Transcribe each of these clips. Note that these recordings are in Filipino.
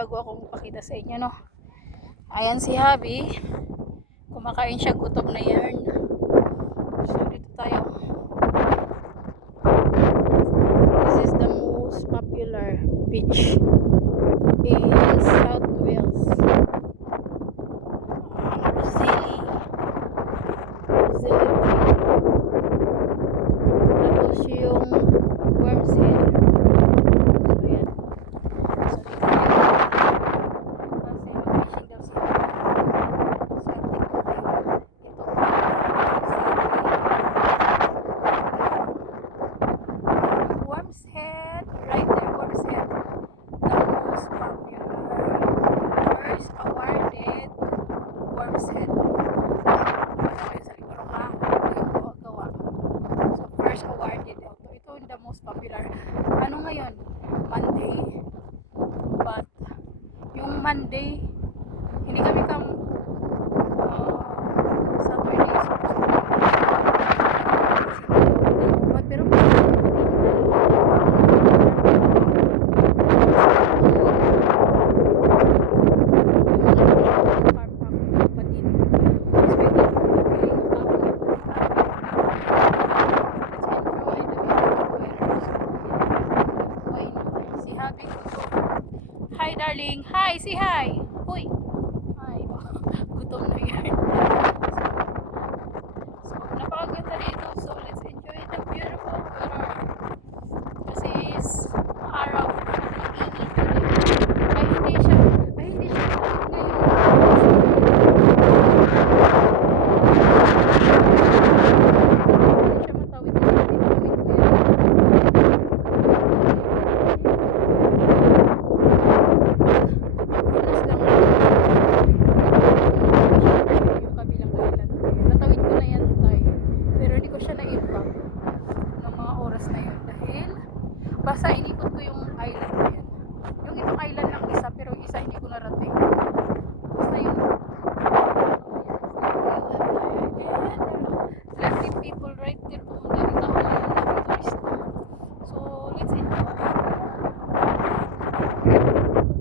bago akong pakita sa inyo, no. Ayan si Habi. Kumakain siya, gutom na yarn. So dito tayo. This is the most popular beach in South Wales. Rosalie Bay. Tapos yung Worms Head. So yan. So dito tayo. Kasi mag-fishing daw siya. So update ko kayo. Ito Worms Head. Right there, Worms Head. The most popular. First awarded Worms Head. So first awarded ito yung the most popular. Ano ngayon? Monday. But yung Monday hindi kami Saturday but pero hi darling, hi, say hi. Uy, hi. Gutom na yan. So, napakaganda dito. So, let's enjoy the beautiful weather. Kasi is araw. Ay, hindi siya. Ngayon. Hindi siya matawid. Tinatawid ko yan. Basta inikot ko yung island na yan. Yung itong island lang isa, pero yung isa hindi ko narating. Basta yung plenty people right there. Dami tao na yun, dami turista. So, let's enjoy.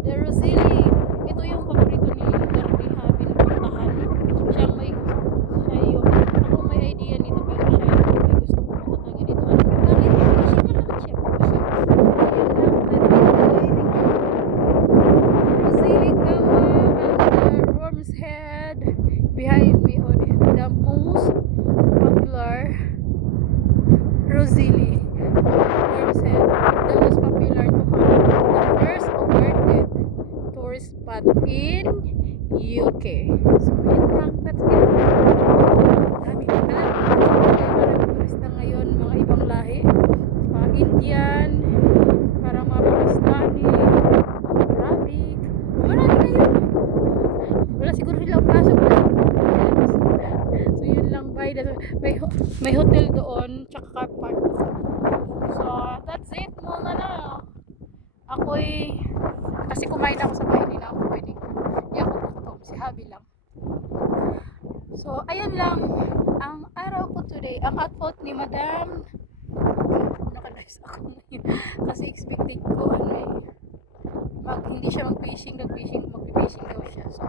The Rosalie. Ito yung paborito ni Habi na puntahan. Siya yung, ako may idea nito, pero siya yung may gusto ko punta talaga dito. Head behind me on the most popular Rosalie Worms Head, the most popular to have the first awarded tourist spot in UK. So yun lang, that's it. Maraming turista ngayon, mga ibang lahi, Indian, parang mga Pakistani, Arabic, marami ngayon. Wala siguro silang pasok na. So yun lang, bye. May hotel doon, tsaka car park. So that's it muna na. Ako'y kasi kumain ako sa bahay, hindi na ako pwede. Hindi ako gutom, si Habi lang. So ayan lang ang araw ko today. Ang outfit ni Madam, nakadress ako ngayon kasi expected ko hindi siya mag-fishing daw siya. So